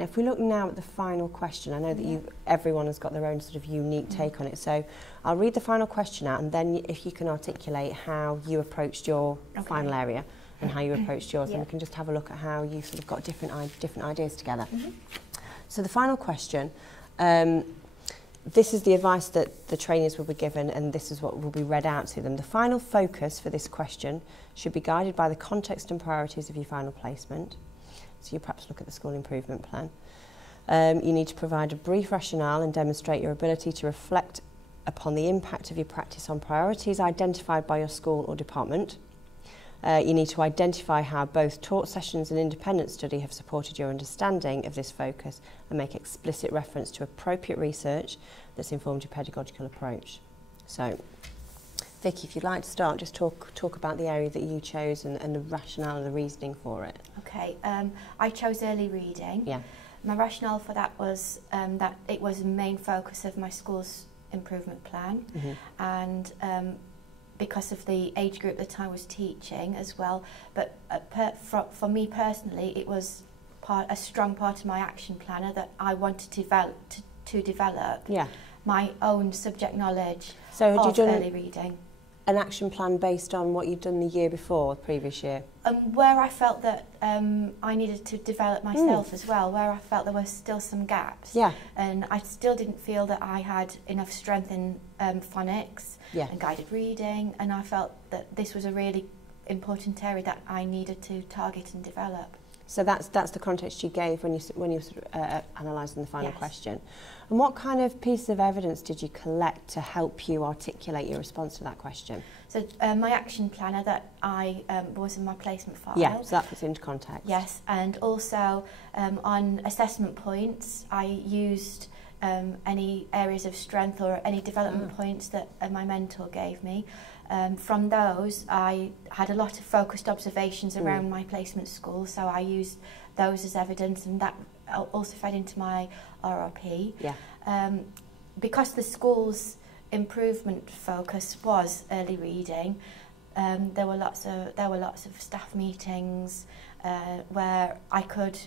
If we look now at the final question, I know that everyone has got their own sort of unique take on it, so I'll read the final question out, and then if you can articulate how you approached your final area and how you approached yours, and we can just have a look at how you sort of got different ideas together. So the final question, this is the advice that the trainees will be given, and this is what will be read out to them. The final focus for this question should be guided by the context and priorities of your final placement. So you perhaps look at the school improvement plan. You need to provide a brief rationale and demonstrate your ability to reflect upon the impact of your practice on priorities identified by your school or department. You need to identify how both taught sessions and independent study have supported your understanding of this focus and make explicit reference to appropriate research that's informed your pedagogical approach. So, Vicky, if you'd like to start, just talk about the area that you chose and the rationale and the reasoning for it. Okay, I chose early reading. Yeah. My rationale for that was that it was the main focus of my school's improvement plan, and because of the age group that I was teaching as well. But for me personally, it was a strong part of my action planner that I wanted to develop my own subject knowledge of early reading. An action plan based on what you'd done the year before, the previous year? Where I felt that I needed to develop myself as well, where I felt there were still some gaps. Yeah. And I still didn't feel that I had enough strength in phonics and guided reading, and I felt that this was a really important area that I needed to target and develop. So that's the context you gave when you sort of analysing the final question. And what kind of piece of evidence did you collect to help you articulate your response to that question? So my action planner that I was in my placement file. Yeah, so that puts into context. Yes, and also on assessment points, I used any areas of strength or any development points that my mentor gave me. From those, I had a lot of focused observations around my placement school, so I used those as evidence, and that also fed into my RRP. Yeah. Because the school's improvement focus was early reading, there were lots of staff meetings where I could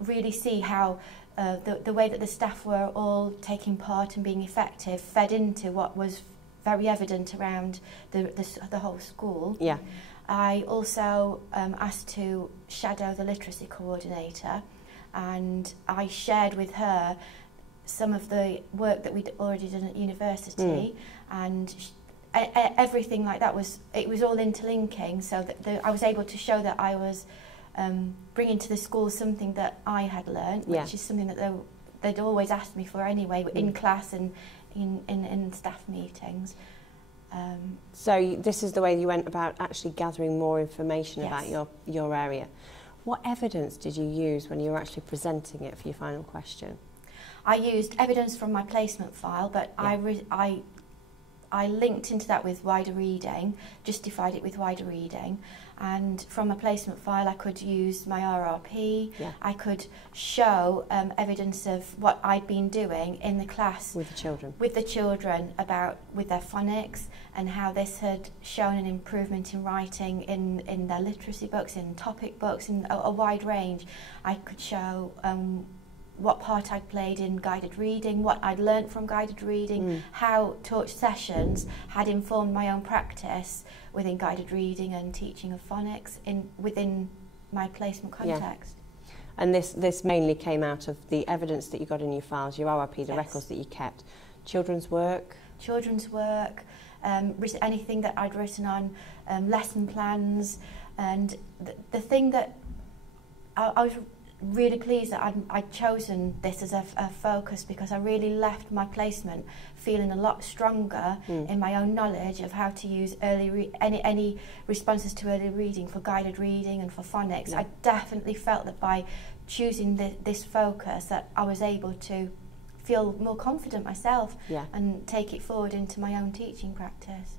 really see how the way that the staff were all taking part and being effective fed into what was very evident around the whole school. Yeah. I also asked to shadow the literacy coordinator, and I shared with her some of the work that we'd already done at university, and everything like that was all interlinking, so that I was able to show that I was bringing to the school something that I had learnt, which is something that they'd always asked me for anyway, in class and in staff meetings. So this is the way you went about actually gathering more information about your area. What evidence did you use when you were actually presenting it for your final question? I used evidence from my placement file, but I linked into that with wider reading, justified it with wider reading, and from a placement file I could use my RRP, I could show evidence of what I'd been doing in the class with the children with their phonics, and how this had shown an improvement in writing in their literacy books, in topic books, in a wide range. I could show what part I'd played in guided reading, what I'd learnt from guided reading, how taught sessions had informed my own practice within guided reading and teaching of phonics within my placement context. Yeah. And this mainly came out of the evidence that you got in your files, your RRP, the records that you kept. Children's work? Children's work, anything that I'd written on lesson plans, and the thing that I was really pleased that I'd chosen this as a focus, because I really left my placement feeling a lot stronger in my own knowledge of how to use any responses to early reading for guided reading and for phonics. I definitely felt that by choosing this focus that I was able to feel more confident myself and take it forward into my own teaching practice.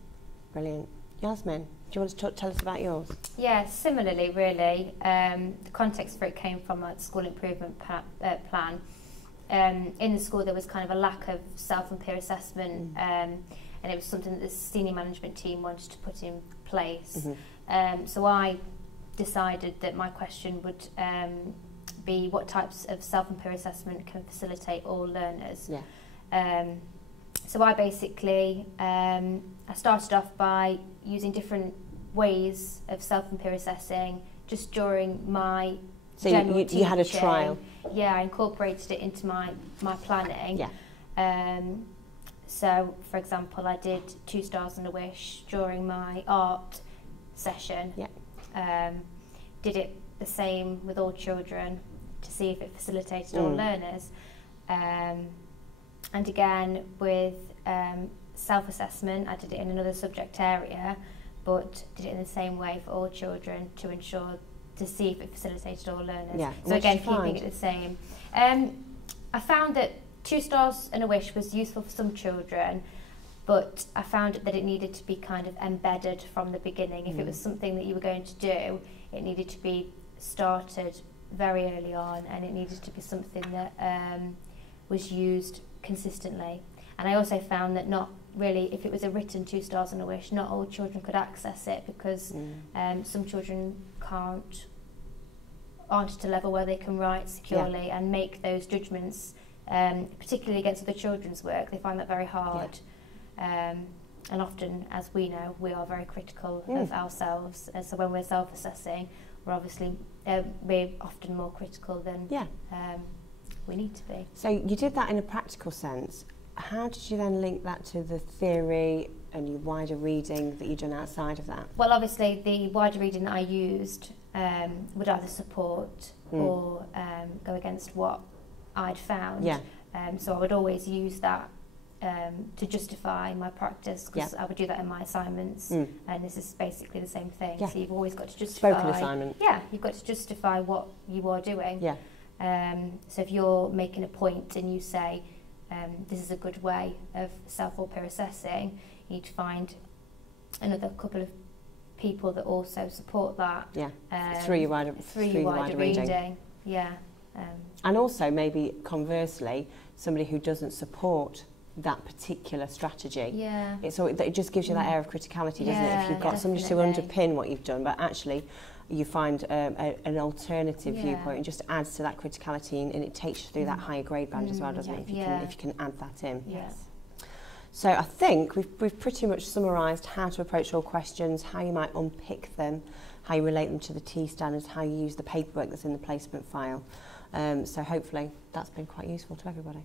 Brilliant. Yasmin, do you want to tell us about yours? Yeah, similarly, really. The context for it came from a school improvement plan. In the school, there was kind of a lack of self and peer assessment, and it was something that the senior management team wanted to put in place. So I decided that my question would be what types of self and peer assessment can facilitate all learners. So I basically, I started off by using different ways of self and peer assessing just during my general teaching. You had a trial? Yeah, I incorporated it into my planning. So, for example, I did 2 stars and a wish during my art session. Did it the same with all children to see if it facilitated all learners. And again, with self-assessment, I did it in another subject area, but did it in the same way for all children to see if it facilitated all learners. So again, keeping it the same. I found that 2 stars and a wish was useful for some children, but I found that it needed to be kind of embedded from the beginning. If it was something that you were going to do, it needed to be started very early on, and it needed to be something that was used consistently. And I also found that not really, if it was a written 2 stars and a wish, not all children could access it, because some children aren't at a level where they can write securely and make those judgments, particularly against other children's work. They find that very hard. And often, as we know, we are very critical of ourselves. So when we're self-assessing, we're often more critical than we need to be. So you did that in a practical sense. How did you then link that to the theory and your wider reading that you've done outside of that? Well, obviously, the wider reading that I used would either support or go against what I'd found. So I would always use that to justify my practice, because I would do that in my assignments, and this is basically the same thing. So you've always got to justify. Spoken assignment. You've got to justify what you are doing. So if you're making a point and you say, this is a good way of self or peer assessing, you need to find another couple of people that also support that. Through your wider reading. And also maybe conversely, somebody who doesn't support that particular strategy. It just gives you that air of criticality, doesn't it? If you've got somebody to underpin what you've done, but actually you find an alternative viewpoint, and just adds to that criticality, and it takes you through that higher grade band as well, doesn't it? If you can add that in. So I think we've pretty much summarised how to approach all questions, how you might unpick them, how you relate them to the T standards, how you use the paperwork that's in the placement file. So hopefully that's been quite useful to everybody.